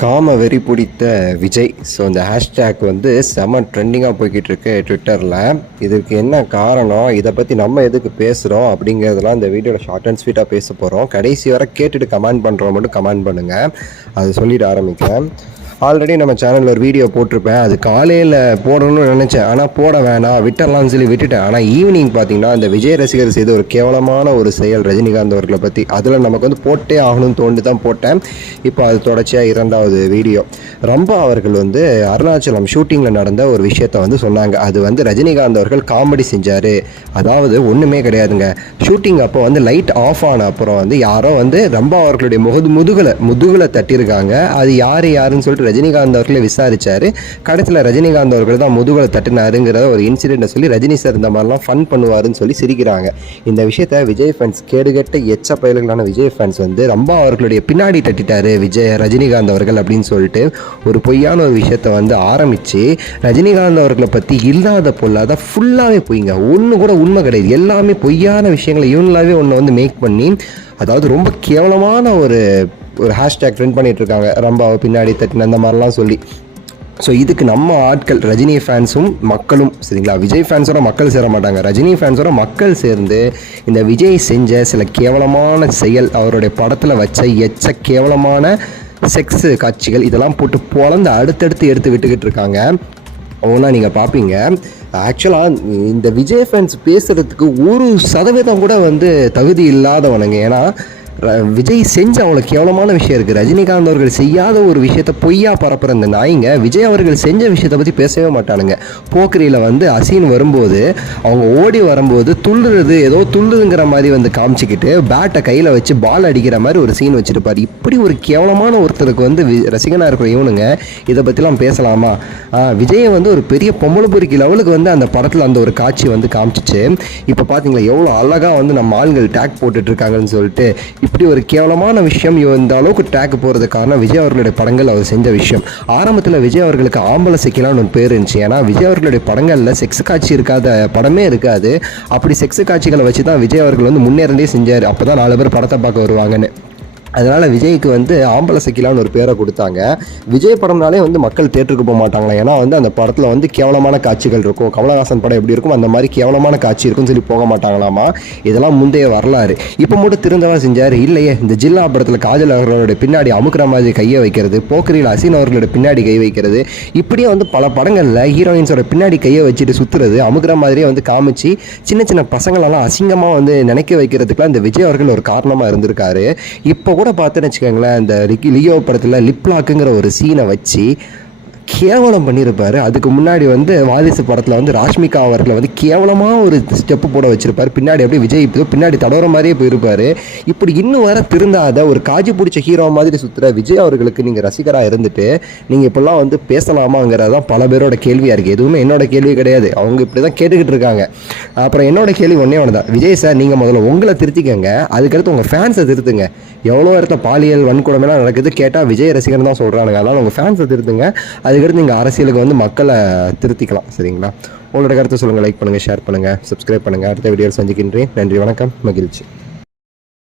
காம வெறி பிடித்த விஜய். ஸோ இந்த ஹேஷ்டேக் வந்து செம ட்ரெண்டிங்காக போய்கிட்டு இருக்கு ட்விட்டரில். இதுக்கு என்ன காரணம், இதை பற்றி நம்ம எதுக்கு பேசுகிறோம் அப்படிங்கிறதெல்லாம் இந்த வீடியோவில் ஷார்ட் அண்ட் ஸ்வீட்டாக பேச போகிறோம். கடைசி வரை கேட்டுட்டு கமெண்ட் பண்ணுறோம் மட்டும் கமெண்ட் பண்ணுங்கள். அது சொல்லிட்டு ஆரம்பிக்கிறேன். ஆல்ரெடி நம்ம சேனலில் ஒரு வீடியோ போட்டிருப்பேன். அது காலையில் போடணும்னு நினச்சேன், ஆனால் போட வேணாம் விட்டுடலாம்னு சொல்லி விட்டுட்டேன். ஆனால் ஈவினிங் பார்த்தீங்கன்னா அந்த விஜய் ரசிகர் செய்த ஒரு கேவலமான ஒரு செயல் ரஜினிகாந்த் அவர்களை பற்றி, அதில் நமக்கு வந்து போட்டே ஆகணும்னு தோண்டி தான் போட்டேன். இப்போ அது தொடர்ச்சியாக 2வது வீடியோ. ரம்பா அவர்கள் வந்து அருணாச்சலம் ஷூட்டிங்கில் நடந்த ஒரு விஷயத்தை வந்து சொன்னாங்க. அது வந்து ரஜினிகாந்த் அவர்கள் காமெடி செஞ்சார். அதாவது ஒன்றுமே கிடையாதுங்க. ஷூட்டிங் அப்போ வந்து லைட் ஆஃப் ஆன அப்புறம் வந்து யாரோ வந்து ரம்பா அவர்களுடைய முதுகில் தட்டியிருக்காங்க. அது யாருன்னு சொல்லிட்டு ரஜினிகாந்த் அவர்களை விசாரிச்சாரு. கடைசியில் ரஜினிகாந்த் அவர்கள் தான் முதுகலை தட்டினாருங்கிற ஒரு இன்சிடென்ட்டை சொல்லி ரஜினி சார் இந்த மாதிரிலாம் ஃபன் பண்ணுவாருன்னு சொல்லி சிரிக்கிறாங்க. இந்த விஷயத்த விஜய் ஃபேன்ஸ், கேடுகட்ட எச்ச பயல்களான விஜய் ஃபேன்ஸ் வந்து ரம்பா அவர்களுடைய பின்னாடி தட்டிட்டாரு ரஜினிகாந்த் அவர்கள் அப்படின்னு சொல்லிட்டு ஒரு பொய்யான ஒரு விஷயத்த வந்து ஆரம்பித்து ரஜினிகாந்த் அவர்களை பற்றி இல்லாத பொல்லாத ஃபுல்லாகவே பொய்ங்க. ஒன்று கூட உண்மை கிடையாது. எல்லாமே பொய்யான விஷயங்களை இவங்களாவே ஒன்று வந்து மேக் பண்ணி, அதாவது ரொம்ப கேவலமான ஒரு ஹேஷ்டேக் ட்ரெண்ட் பண்ணிட்டு இருக்காங்க. ரம்பாவை பின்னாடி தட்டின அந்த மாதிரிலாம் சொல்லி. ஸோ இதுக்கு நம்ம ஆட்கள், ரஜினி ஃபேன்ஸும் மக்களும், சரிங்களா, விஜய் ஃபேன்ஸோட மக்கள் சேர மாட்டாங்க, ரஜினி ஃபேன்ஸோட மக்கள் சேர்ந்து இந்த விஜய் செஞ்ச சில கேவலமான செயல், அவருடைய படத்தில் வச்ச எச்ச கேவலமான செக்ஸு காட்சிகள் இதெல்லாம் போட்டு பொழந்து அடுத்தடுத்து எடுத்து விட்டுக்கிட்டு இருக்காங்க. ஒன்றா நீங்கள் பார்ப்பீங்க. ஆக்சுவலாக இந்த விஜய் ஃபேன்ஸ் பேசுகிறதுக்கு 1% கூட வந்து தகுதி இல்லாதவனுங்க. ஏன்னா விஜய் செஞ்ச அவ்வளோ கேவலமான விஷயம் இருக்குது. ரஜினிகாந்த் அவர்கள் செய்யாத ஒரு விஷயத்த பொய்யா பரப்புற இந்த நாய்ங்க விஜய் அவர்கள் செஞ்ச விஷயத்தை பற்றி பேசவே மாட்டானுங்க. போக்கரியில் வந்து அசீன் வரும்போது அவங்க ஓடி வரும்போது ஏதோ துள்ளுதுங்கிற மாதிரி வந்து காமிச்சிக்கிட்டு பேட்டை கையில் வச்சு பால் அடிக்கிற மாதிரி ஒரு சீன் வச்சுருப்பார். இப்படி ஒரு கேவலமான ஒருத்தருக்கு வந்து ரசிகனாக இருக்கிற இவனுங்க இதை பற்றிலாம் பேசலாமா? விஜயை வந்து ஒரு பெரிய பொம்பளை பொறுக்கி லெவலுக்கு வந்து அந்த படத்தில் அந்த ஒரு காட்சி வந்து காமிச்சிச்சு. இப்போ பார்த்தீங்களா எவ்வளோ அழகாக வந்து நம்ம ஆண்கள் டேக் போட்டுட்ருக்காங்கன்னு சொல்லிட்டு. இப்படி ஒரு கேவலமான விஷயம் இந்த அளவுக்கு டேக் போகிறது காரணம் விஜய் அவர்களுடைய படங்கள் அவர் செஞ்ச விஷயம். ஆரம்பத்தில் விஜய் அவர்களுக்கு ஆம்பளை சிக்கலான்னு ஒரு பேர் இருந்துச்சு. ஏன்னா விஜய் அவர்களுடைய படங்களில் செக்ஸ் காட்சி இருக்காத படமே இருக்காது. அப்படி செக்ஸ் காட்சிகளை வச்சு தான் விஜய் அவர்கள் வந்து முன்னேறந்தே செஞ்சார். அப்போ தான் 4 பேர் படத்தை பார்க்க வருவாங்கன்னு. அதனால் விஜய்க்கு வந்து ஆம்பளை சக்கிலான்னு ஒரு பேரை கொடுத்தாங்க. விஜய் படம்னாலே வந்து மக்கள் தேட்டருக்கு போக மாட்டாங்களா. ஏன்னா வந்து அந்த படத்தில் வந்து கேவலமான காட்சிகள் இருக்கும். கமலஹாசன் படம் எப்படி இருக்கும் அந்த மாதிரி கேவலமான காட்சி இருக்குன்னு சொல்லி போக மாட்டாங்களாமா. இதெல்லாம் முந்தைய வரலாறு. இப்போ மட்டும் திருந்தவா செஞ்சார் இல்லையே. இந்த ஜில்லா படத்தில் காஜல் அவர்களுடைய பின்னாடி அமுக்கிற மாதிரி கையை வைக்கிறது, போக்கரியில் அசீன் அவர்களுடைய பின்னாடி கை வைக்கிறது, இப்படியே வந்து பல படங்களில் ஹீரோயின்ஸோட பின்னாடி கையை வச்சுட்டு சுற்றுறது, அமுக்கிற மாதிரியே வந்து காமிச்சு சின்ன சின்ன பசங்களெல்லாம் அசிங்கமாக வந்து நினைக்க வைக்கிறதுக்குலாம் இந்த விஜய் அவர்கள் ஒரு காரணமாக இருந்திருக்காரு. இப்போ கூட பார்த்துன்னு வச்சுக்கோங்களேன், இந்த லியோ படத்தில் லிப்லாக்குங்கிற ஒரு சீனை வச்சு கேவலம் பண்ணியிருப்பார். அதுக்கு முன்னாடி வந்து வாரிசு படத்தில் வந்து ராஷ்மிகா அவர்களை வந்து கேவலமாக ஒரு ஸ்டெப்பு போட வச்சுருப்பார். பின்னாடி அப்படியே விஜய் பின்னாடி தடவுற மாதிரியே போயிருப்பார். இப்படி இன்னும் வர திருந்தாத ஒரு காஜி பிடிச்ச ஹீரோ மாதிரி சுற்றுற விஜய் அவர்களுக்கு நீங்கள் ரசிகராக இருந்துட்டு நீங்கள் இப்படிலாம் வந்து பேசலாமாங்கிறதான் பல பேரோட கேள்வியாக இருக்குது. எதுவுமே என்னோட கேள்வி கிடையாது. அவங்க இப்படி தான் கேட்டுக்கிட்டு இருக்காங்க. அப்புறம் என்னோட கேள்வி ஒன்றே ஒன்று தான். விஜய் சார், நீங்கள் முதல்ல உங்களை திருத்திக்கங்க, அதுக்கடுத்து உங்கள் ஃபேன்ஸை திருத்துங்க. எவ்வளோ இடத்துல பாலியல் வன்கொடுமைலாம் நடக்குது கேட்டால் விஜய் ரசிகர் தான் சொல்கிறானுங்க. அதனால் உங்கள் ஃபேன்ஸை திருத்துங்க. அதுக்கடுத்து நீங்கள் அரசியலுக்கு வந்து மக்களை திருத்திக்கலாம். சரிங்களா? உங்களோட கருத்தை சொல்லுங்கள். லைக் பண்ணுங்கள், ஷேர் பண்ணுங்கள், சப்ஸ்கிரைப் பண்ணுங்கள். அடுத்த வீடியோவில் சந்திக்கின்றேன். நன்றி, வணக்கம், மகிழ்ச்சி.